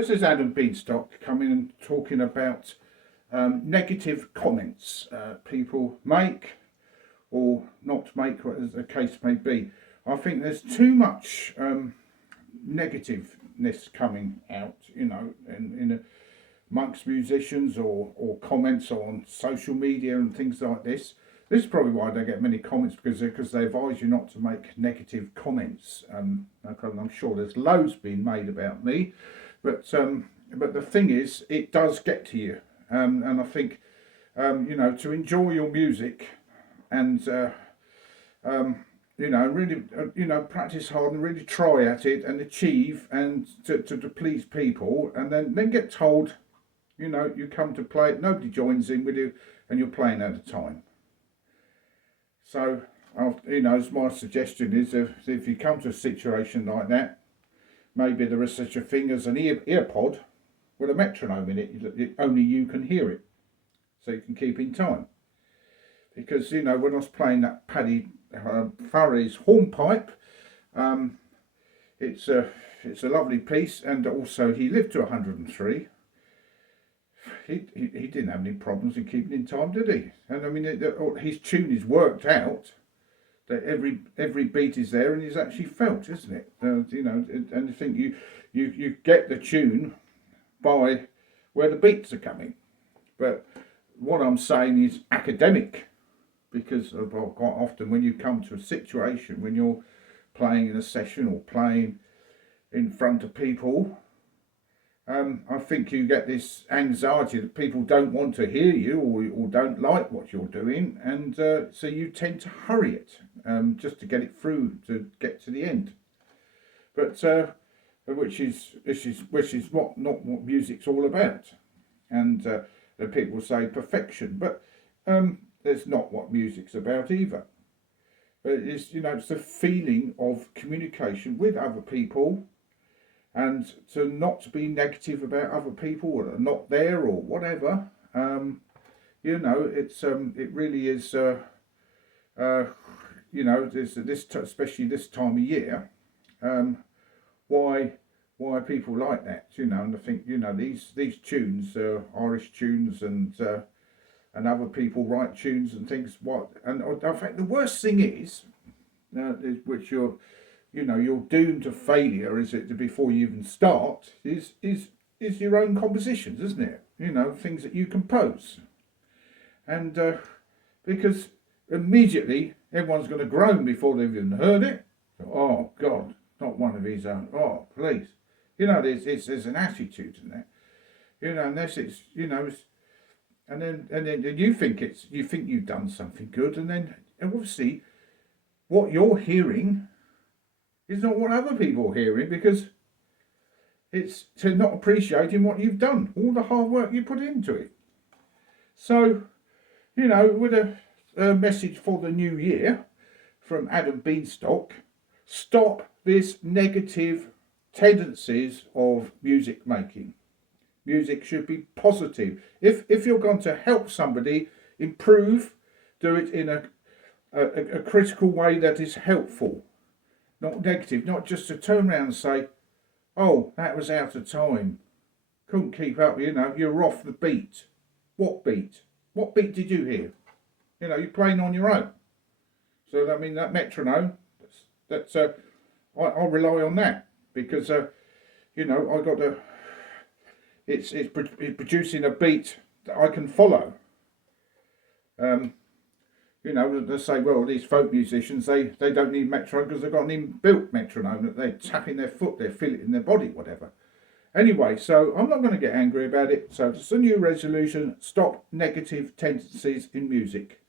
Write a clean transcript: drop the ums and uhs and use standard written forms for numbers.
This is Adam Beanstock coming and talking about negative comments people make or not make, as the case may be. I think there's too much negativeness coming out, you know, amongst musicians or comments on social media and things like this. This is probably why I don't get many comments, because they advise you not to make negative comments. I'm sure there's loads being made about me, but the thing is, it does get to you, and I think you know, to enjoy your music and you know, really you know, practice hard and really try at it and achieve and to please people, and then get told, you know, you come to play it, nobody joins in with you, and you're playing out of time. So, you know, as my suggestion is, if you come to a situation like that, maybe there is such a thing as an ear pod with a metronome in it. Only you can hear it, so you can keep in time. Because, you know, when I was playing that Paddy Farray's hornpipe, it's a lovely piece, and also he lived to 103. He didn't have any problems in keeping in time, did he? And I mean, his tune is worked out. That every beat is there and is actually felt, isn't it? You know, and I think you get the tune by where the beats are coming. But what I'm saying is academic, because quite often when you come to a situation when you're playing in a session or playing in front of people, I think you get this anxiety that people don't want to hear you or don't like what you're doing, and so you tend to hurry it just to get it through, to get to the end. But which is not what music's all about, and the people say perfection, but that's not what music's about either. But it's, you know, it's the feeling of communication with other people, and to not be negative about other people that are not there or whatever. You know, it really is. You know, especially this time of year, why people like that. You know, and I think, you know, these tunes, Irish tunes, and other people write tunes and things. And I think the worst thing is, which you're doomed to failure, is it, before you even start, is your own compositions, isn't it? You know, things that you compose. And because immediately everyone's going to groan before they've even heard it. Oh God, not one of his own. Oh please, you know, there's an attitude in there. You know, unless it's, you know, and then you think you've done something good, and then obviously what you're hearing is not what other people are hearing, because it's to not appreciating what you've done, all the hard work you put into it. So, you know, with a message for the new year from Adam Beanstock: stop this negative tendencies of music making. Music should be positive. If you're going to help somebody improve, do it in a critical way that is helpful, not negative. Not just to turn around and say, oh, that was out of time, couldn't keep up, you know, you're off the beat. What beat? What beat did you hear? You know, you're playing on your own. So I mean, that metronome, that's I rely on that, because you know, I got to. It's producing a beat that I can follow. You know, they say, well, these folk musicians, they don't need metronome because they've got an inbuilt metronome that they're tapping their foot, they feel it in their body, whatever. Anyway, so I'm not going to get angry about it. So it's a new resolution: stop negative tendencies in music.